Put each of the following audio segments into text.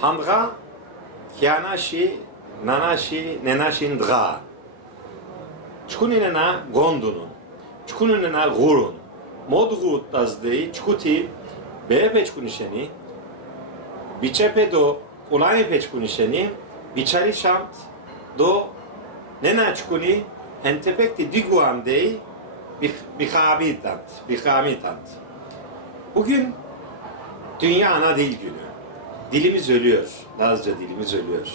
Handra, Kianashi, Nanashi, Nenashin Dra. Çkunina Gondunun, Çkunina Gurun, Modru Tazdei, Çkuti, Bebe Çkunişeni, Biçepe do Ulani Peçkunişeni, Biçari Şamt do Nena Çkuni, Hentepekti Diguan Dei, Bihamitant. Bugün Dünya Ana Dil Günü. Dilimiz ölüyor. Lazca dilimiz ölüyor.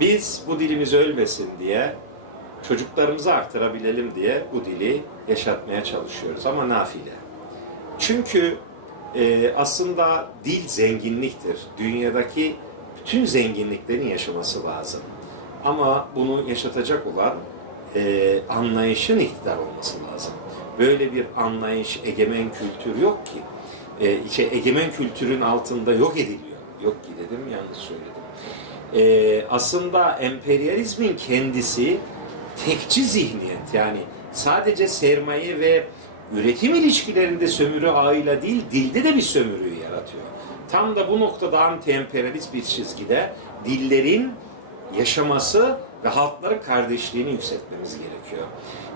Biz bu dilimiz ölmesin diye, çocuklarımıza aktarabilelim diye bu dili yaşatmaya çalışıyoruz. Ama nafile. Çünkü aslında dil zenginliktir. Dünyadaki bütün zenginliklerin yaşaması lazım. Ama bunu yaşatacak olan anlayışın iktidar olması lazım. Böyle bir anlayış, egemen kültür yok ki. Egemen kültürün altında yok ediliyor. Yok ki dedim, yanlış söyledim. Aslında emperyalizmin kendisi tekçi zihniyet. Yani sadece sermaye ve üretim ilişkilerinde sömürü ağıyla değil, dilde de bir sömürüyü yaratıyor. Tam da bu noktada anti-emperyalist bir çizgide dillerin yaşaması ve halkların kardeşliğini yükseltmemiz gerekiyor.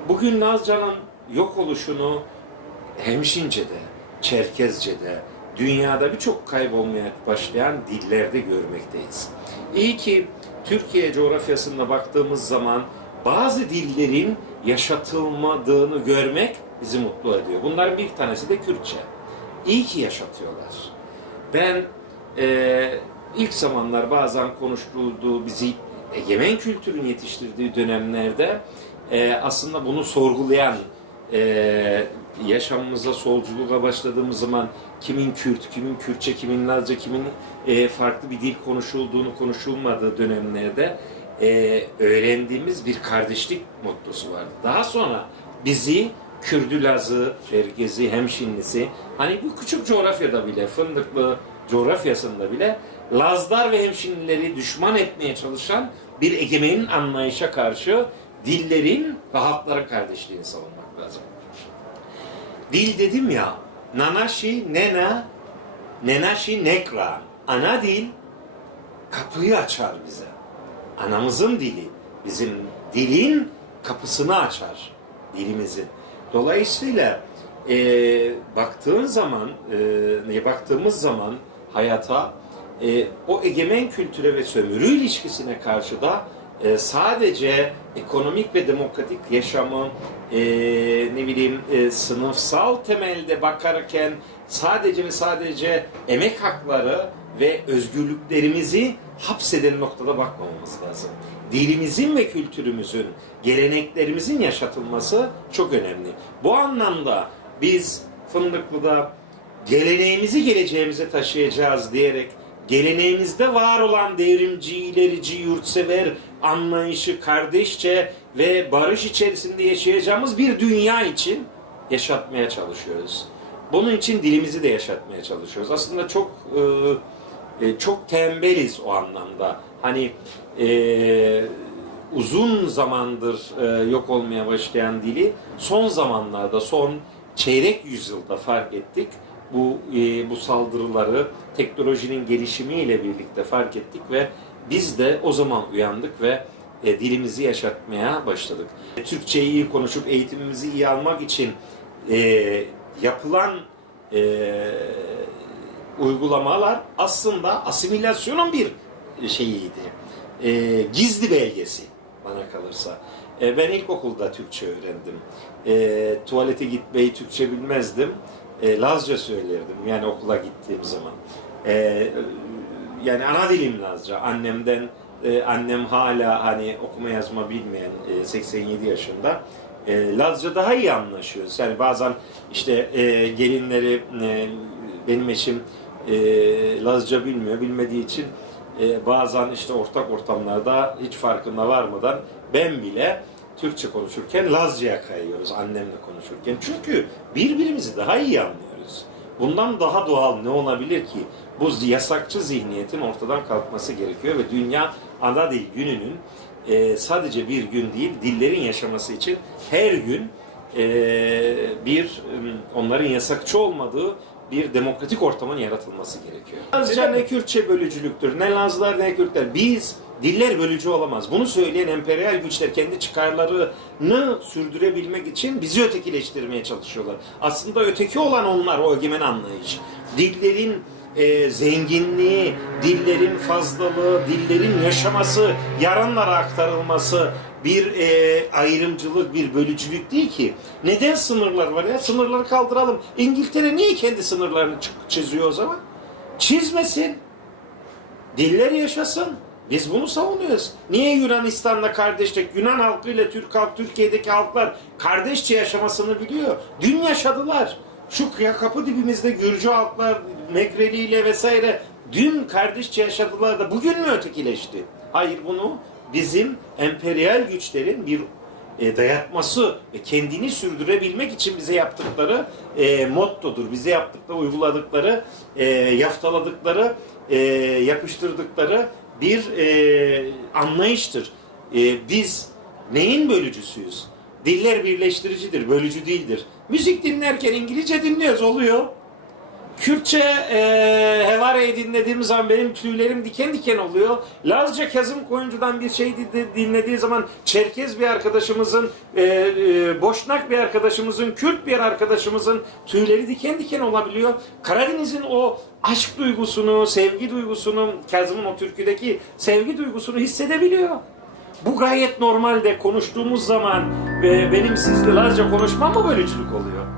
Bugün Lazca'nın yok oluşunu Hemşince'de, Çerkezce'de, dünyada birçok kaybolmaya başlayan dillerde görmekteyiz. İyi ki Türkiye coğrafyasına baktığımız zaman bazı dillerin yaşatılmadığını görmek bizi mutlu ediyor. Bunların bir tanesi de Kürtçe. İyi ki yaşatıyorlar. Ben ilk zamanlar bazen konuşulduğu bizi egemen kültürün yetiştirdiği dönemlerde aslında bunu sorgulayan yaşamımıza, solculuğa başladığımız zaman kimin Kürt, kimin Kürtçe, kimin Lazca, kimin farklı bir dil konuşulmadığı dönemlerde öğrendiğimiz bir kardeşlik mottosu vardı. Daha sonra bizi Kürdü, Lazı, Çerkezi, Hemşinlisi, hani bu küçük coğrafyada bile, Fındıklı coğrafyasında bile Lazlar ve Hemşinlileri düşman etmeye çalışan bir egemenin anlayışa karşı dillerin ve halkların kardeşliğini savunmak lazım. Dil dedim ya, Nanashi, Nena, Nenashi, Nekra. Ana dil kapıyı açar bize. Anamızın dili, bizim dilin kapısını açar dilimizin. Dolayısıyla baktığımız zaman hayata o egemen kültüre ve sömürü ilişkisine karşı da sadece ekonomik ve demokratik yaşamı sınıfsal temelde bakarken sadece emek hakları ve özgürlüklerimizi hapseden noktada bakmamamız lazım. Dilimizin ve kültürümüzün, geleneklerimizin yaşatılması çok önemli. Bu anlamda biz Fındıklı'da geleneğimizi geleceğimize taşıyacağız diyerek geleneğimizde var olan devrimci, ilerici, yurtsever anlayışı kardeşçe ve barış içerisinde yaşayacağımız bir dünya için yaşatmaya çalışıyoruz. Bunun için dilimizi de yaşatmaya çalışıyoruz. Aslında çok tembeliz o anlamda. Hani uzun zamandır yok olmaya başlayan dili son zamanlarda, son çeyrek yüzyılda fark ettik. Bu saldırıları teknolojinin gelişimiyle birlikte fark ettik ve biz de o zaman uyandık ve dilimizi yaşatmaya başladık. Türkçeyi iyi konuşup eğitimimizi iyi almak için yapılan uygulamalar aslında asimilasyonun bir şeyiydi. Gizli belgesi bana kalırsa. Ben ilkokulda Türkçe öğrendim. Tuvalete gitmeyi Türkçe bilmezdim. Lazca söylerdim yani okula gittiğim zaman. Yani ana dilim Lazca. Annem hala hani okuma yazma bilmeyen 87 yaşında. Lazca daha iyi anlaşıyoruz. Yani bazen işte gelinleri benim eşim Lazca bilmediği için bazen işte ortak ortamlarda hiç farkına varmadan ben bile Türkçe konuşurken Lazca'ya kayıyoruz annemle konuşurken. Çünkü birbirimizi daha iyi anlıyoruz. Bundan daha doğal ne olabilir ki? Bu yasakçı zihniyetin ortadan kalkması gerekiyor ve Dünya Ana Dil Günü'nün sadece bir gün değil, dillerin yaşaması için her gün onların yasakçı olmadığı bir demokratik ortamın yaratılması gerekiyor. Lazca ne Kürtçe bölücülüktür, ne Lazlar ne Kürtler. Biz, diller bölücü olamaz. Bunu söyleyen emperyal güçler kendi çıkarlarını sürdürebilmek için bizi ötekileştirmeye çalışıyorlar. Aslında öteki olan onlar, o egemen anlayış. Dillerin zenginliği, dillerin fazlalığı, dillerin yaşaması, yarınlara aktarılması bir ayrımcılık, bir bölücülük değil ki. Neden sınırlar var ya? Sınırları kaldıralım. İngiltere niye kendi sınırlarını çiziyor o zaman? Çizmesin. Diller yaşasın. Biz bunu savunuyoruz. Niye Yunanistan'la kardeşlik? Yunan halkıyla Türk halk, Türkiye'deki halklar kardeşçe yaşamasını biliyor. Dün yaşadılar. Şu kapı dibimizde Gürcü halklar, Mekreli ile vesaire dün kardeşçe yaşadılar da bugün mü ötekileşti? Hayır, bunu bizim emperyal güçlerin bir dayatması ve kendini sürdürebilmek için bize yaptıkları mottodur. Bize yaptıkları, uyguladıkları, yaftaladıkları, yapıştırdıkları bir anlayıştır. Biz neyin bölücüsüyüz? Diller birleştiricidir, bölücü değildir. Müzik dinlerken İngilizce dinliyoruz, oluyor. Kürtçe Hevare'yi dinlediğim zaman benim tüylerim diken diken oluyor. Lazca Kazım Koyuncu'dan bir şey dinlediği zaman Çerkez bir arkadaşımızın, Boşnak bir arkadaşımızın, Kürt bir arkadaşımızın tüyleri diken diken olabiliyor. Karadeniz'in o aşk duygusunu, sevgi duygusunu, Kazım'ın o türküdeki sevgi duygusunu hissedebiliyor. Bu gayet normalde konuştuğumuz zaman benim sizle Lazca konuşmam mı bölücülük oluyor?